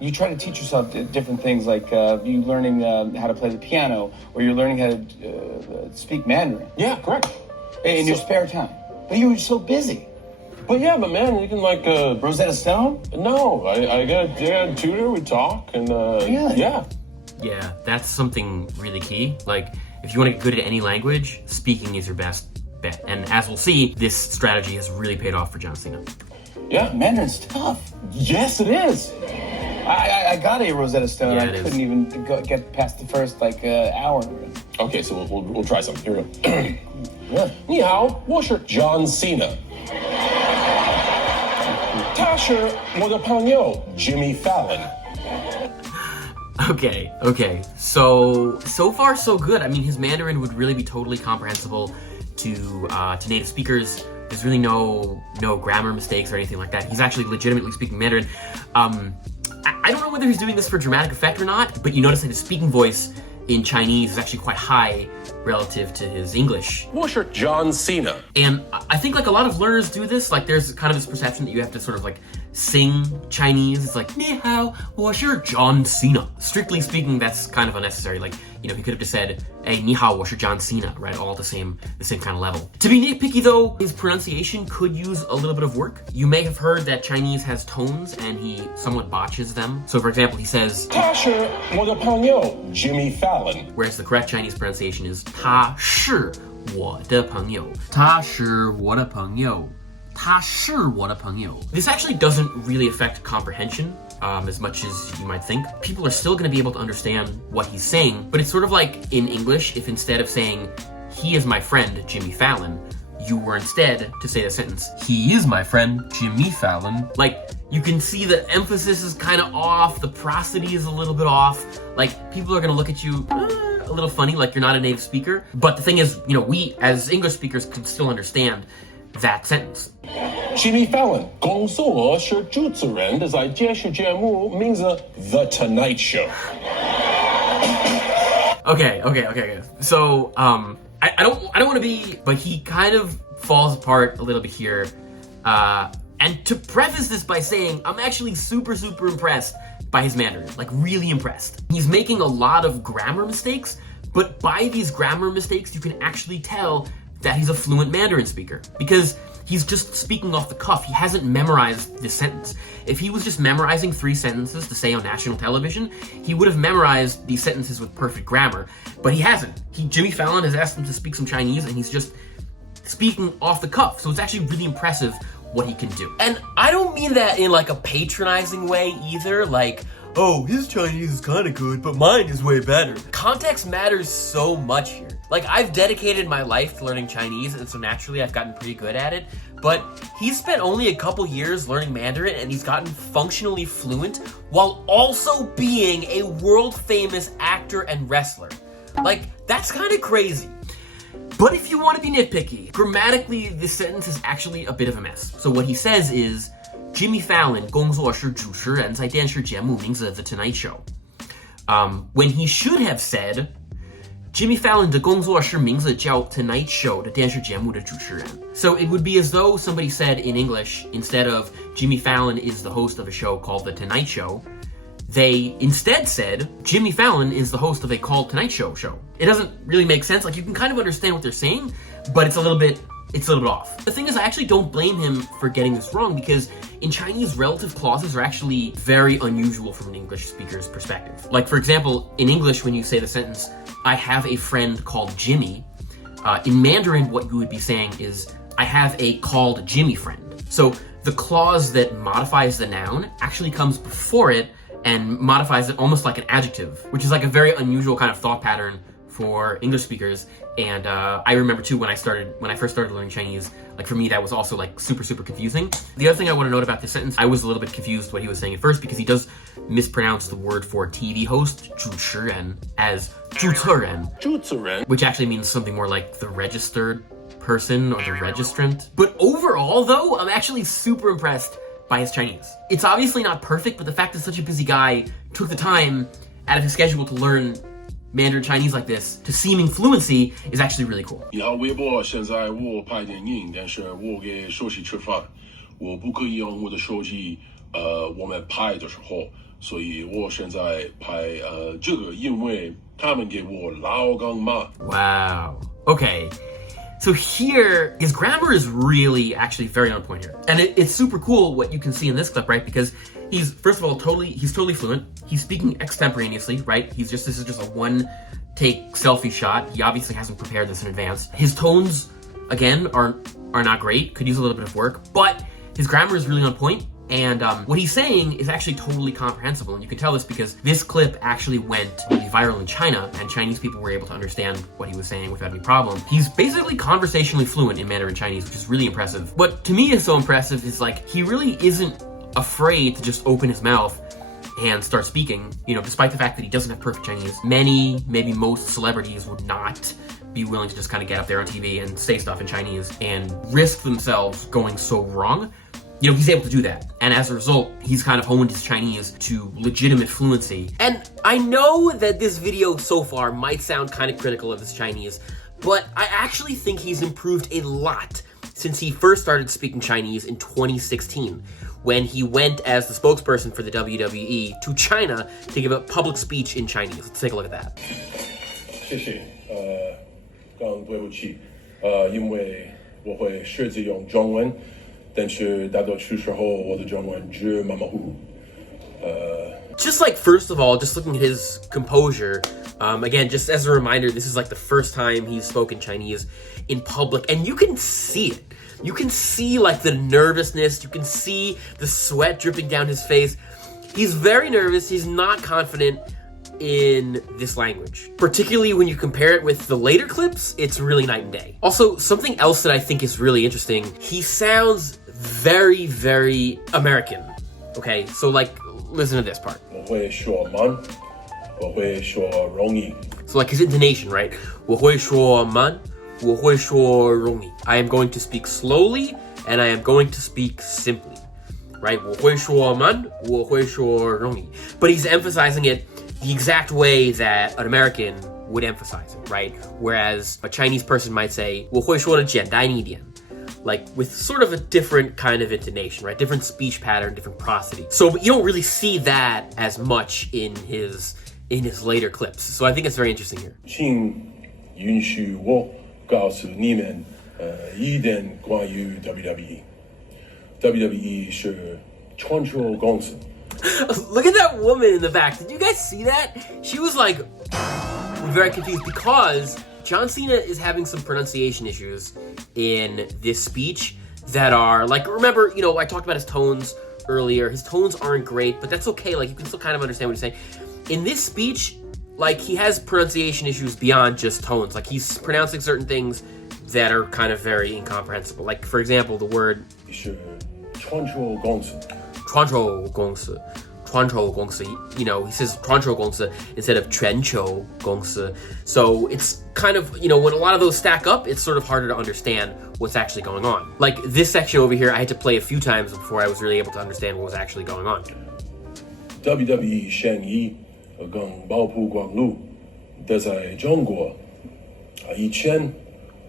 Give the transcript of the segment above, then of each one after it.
You try to teach yourself different things, like you learning how to play the piano, or you're learning how to speak Mandarin. Yeah, correct. In your spare time. But you were so busy. But man, you can Rosetta Stone? No, I got a tutor, we talk, and Really? Yeah. Yeah, that's something really key. Like, if you want to get good at any language, speaking is your best bet. And as we'll see, this strategy has really paid off for John Cena. Yeah. Mandarin's tough. Yes, it is. I got a Rosetta Stone. Yeah, I couldn't even get past the first hour. Okay, so we'll try something. Here we go. Really? 你好，我是 John Cena。他是我的朋友 Jimmy Fallon。 Okay. So far so good. I mean, his Mandarin would really be totally comprehensible to native speakers. There's really no grammar mistakes or anything like that. He's actually legitimately speaking Mandarin. I don't know whether he's doing this for dramatic effect or not, but you notice that his speaking voice in Chinese is actually quite high relative to his English. 我是 John Cena。 And I think like a lot of learners do this. Like there's kind of this perception that you have to sort of like sing Chinese. It's like, 你好，我是 John Cena. Strictly speaking, that's kind of unnecessary. Like, he could have just said, hey, 你好，我是 John Cena, right? All at the same kind of level. To be nitpicky though, his pronunciation could use a little bit of work. You may have heard that Chinese has tones and he somewhat botches them. So for example, he says, 他是我的朋友 Jimmy Fallon。 whereas the correct Chinese pronunciation is 他是我的朋友。他是我的朋友。他是我的朋友。 This actually doesn't really affect comprehension as much as you might think. People are still going to be able to understand what he's saying, but it's sort of like in English, if instead of saying, he is my friend, Jimmy Fallon, you were instead to say the sentence, he is my friend, Jimmy Fallon. Like, you can see the emphasis is kind of off, the prosody is a little bit off. Like, people are going to look at you a little funny, like you're not a native speaker. But the thing is, we as English speakers can still understand that sentence. Jimmy Fallon 工作我是主持人的在电视节目名字 The Tonight Show。 Okay. So, I don't want to be, but he kind of falls apart a little bit here. And to preface this by saying, I'm actually super impressed by his Mandarin, like really impressed. He's making a lot of grammar mistakes, but by these grammar mistakes, you can actually tell that he's a fluent Mandarin speaker because he's just speaking off the cuff. He hasn't memorized this sentence. If he was just memorizing 3 sentences to say on national television, he would have memorized these sentences with perfect grammar, but he hasn't. Jimmy Fallon has asked him to speak some Chinese and he's just speaking off the cuff. So it's actually really impressive what he can do. And I don't mean that in like a patronizing way either, like, oh, his Chinese is kind of good, but mine is way better. Context matters so much here. Like, I've dedicated my life to learning Chinese, and so naturally I've gotten pretty good at it, but he's spent only a couple years learning Mandarin, and he's gotten functionally fluent while also being a world-famous actor and wrestler. Like, that's kind of crazy. But if you want to be nitpicky, grammatically, this sentence is actually a bit of a mess. So what he says is, Jimmy Fallon 工作是主持人，在电视节目名字 The Tonight Show. When he should have said, Jimmy Fallon 的工作室名字叫 Tonight Show 的电视节目的主持人. So it would be as though somebody said in English, instead of Jimmy Fallon is the host of a show called The Tonight Show, they instead said Jimmy Fallon is the host of a called Tonight Show. It doesn't really make sense. Like, you can kind of understand what they're saying, but it's a little bit off. The thing is, I actually don't blame him for getting this wrong because in Chinese, relative clauses are actually very unusual from an English speaker's perspective. Like, for example, in English, when you say the sentence, I have a friend called Jimmy, in Mandarin, what you would be saying is, I have a called Jimmy friend. So the clause that modifies the noun actually comes before it and modifies it almost like an adjective, which is like a very unusual kind of thought pattern for English speakers. And I remember too, when I first started learning Chinese, like for me, that was also like super confusing. The other thing I want to note about this sentence, I was a little bit confused what he was saying at first because he does mispronounce the word for TV host, 主持人, as 主持人, which actually means something more like the registered person or the registrant. But overall though, I'm actually super impressed by his Chinese. It's obviously not perfect, but the fact that such a busy guy took the time out of his schedule to learn Mandarin Chinese like this to seeming fluency is actually really cool. 你好，微博，现在我拍电影，但是我给手机吃饭，我不可以用我的手机，我们拍的时候，所以我现在拍这个，因为他们给我老干妈。 Wow. Okay. So here, his grammar is really actually very on point here. And it's super cool what you can see in this clip, right? Because he's, first of all, he's totally fluent. He's speaking extemporaneously, right? This is just a one-take selfie shot. He obviously hasn't prepared this in advance. His tones, again, are not great. Could use a little bit of work. But his grammar is really on point. And what he's saying is actually totally comprehensible. And you can tell this because this clip actually went really viral in China, and Chinese people were able to understand what he was saying without any problem. He's basically conversationally fluent in Mandarin Chinese, which is really impressive. What to me is so impressive is like, he really isn't afraid to just open his mouth and start speaking, you know, despite the fact that he doesn't have perfect Chinese. Many, maybe most celebrities would not be willing to just kind of get up there on TV and say stuff in Chinese and risk themselves going so wrong. You know, he's able to do that. And as a result, he's kind of honed his Chinese to legitimate fluency. And I know that this video so far might sound kind of critical of his Chinese, but I actually think he's improved a lot since he first started speaking Chinese in 2016, when he went as the spokesperson for the WWE to China to give a public speech in Chinese. Let's take a look at that. 谢谢，刚对不起，因为我会设计用中文。 但是大多数时候我的中文只马马虎虎。Just like, first of all, just looking at his composure, again, just as a reminder, this is like the first time he's spoken Chinese in public, and you can see it. You can see like the nervousness, you can see the sweat dripping down his face. He's very nervous, he's not confident in this language. Particularly when you compare it with the later clips, it's really night and day. Also, something else that I think is really interesting, he sounds very, very American. Okay, so like, listen to this part. 我会说慢，我会说容易。 So like his intonation, right? 我会说慢，我会说容易. I am going to speak slowly, and I am going to speak simply. Right? 我会说慢，我会说容易. But he's emphasizing it the exact way that an American would emphasize it, right? Whereas a Chinese person might say, 我会说的简单一点. Like with sort of a different kind of intonation, right? Different speech pattern, different prosody. So you don't really see that as much in his later clips. So I think it's very interesting here. 请允许我告诉你们，一点关于 WWE。WWE 是传球公司。 Look at that woman in the back. Did you guys see that? She was like very confused because John Cena is having some pronunciation issues in this speech that are like, remember, you know, I talked about his tones earlier. His tones aren't great, but that's okay. Like, you can still kind of understand what he's saying. In this speech, like, he has pronunciation issues beyond just tones. Like, he's pronouncing certain things that are kind of very incomprehensible. Like, for example, the word 是传球公司。 传球公司, you know, he says 传球公司 instead of 全球公司. So it's kind of, you know, when a lot of those stack up, it's sort of harder to understand what's actually going on. Like this section over here, I had to play a few times before I was really able to understand what was actually going on. WWE 生意跟爆曝光路都在中国，以前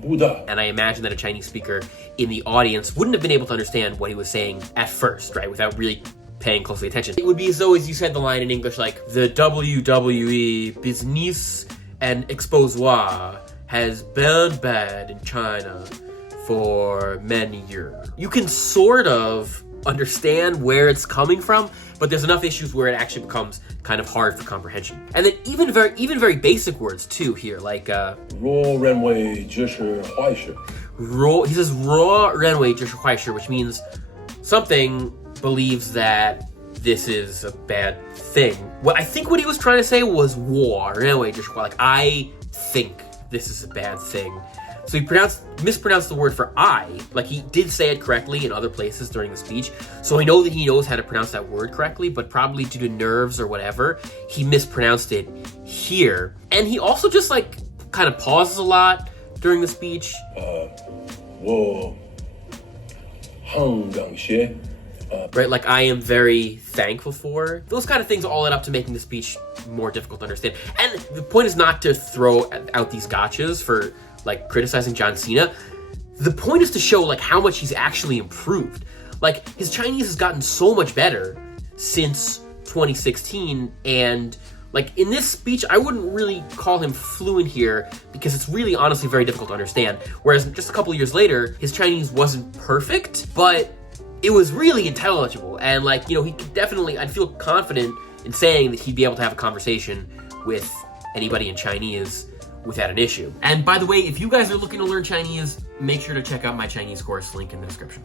不大。 And I imagine that a Chinese speaker in the audience wouldn't have been able to understand what he was saying at first, right? Without really paying closely attention. It would be as though as you said the line in English like, the WWE business and exposure has been bad in China for many years. You can sort of understand where it's coming from, but there's enough issues where it actually becomes kind of hard for comprehension. And then even very basic words too here, like 我认为这是坏事。 he says 我认为这是坏事, which means something believes that this is a bad thing. What I think what he was trying to say was 我认为这是坏, like I think this is a bad thing. So he mispronounced the word for I, like he did say it correctly in other places during the speech. So I know that he knows how to pronounce that word correctly, but probably due to nerves or whatever, he mispronounced it here. And he also just like kind of pauses a lot during the speech. 我很感谢。 Right, like I am very thankful for. Those kind of things all add up to making the speech more difficult to understand. And the point is not to throw out these gotchas for like criticizing John Cena. The point is to show like how much he's actually improved. Like his Chinese has gotten so much better since 2016, and like in this speech, I wouldn't really call him fluent here because it's really honestly very difficult to understand. Whereas just a couple years later, his Chinese wasn't perfect, but it was really intelligible. And like, you know, he could definitely, I'd feel confident in saying that he'd be able to have a conversation with anybody in Chinese without an issue. And by the way, if you guys are looking to learn Chinese, make sure to check out my Chinese course, link in the description.